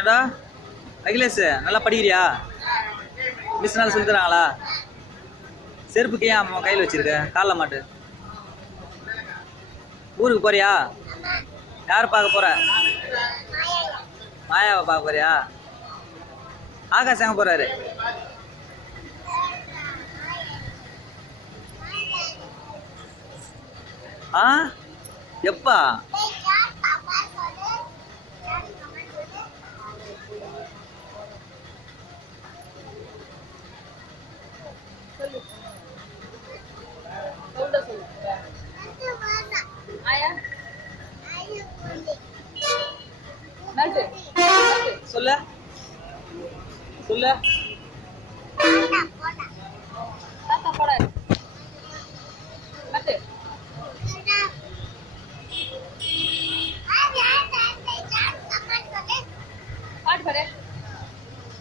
ஏடா அகிலேஷ் நல்லா படிக்கிறியா? மிஸ் நல்லா சொல்லி தராங்களா? செருப்புக்கு ஏன் அம்மா கையில் வச்சிருக்க? காலில் மாட்டு. ஊருக்கு போறியா? யார் பார்க்க போற? மாயாவை பார்க்க போறியா? ஆகாஷ் எங்க போறாரு? ஆ எப்பா? சொல்ல சொல்ல பாட்டு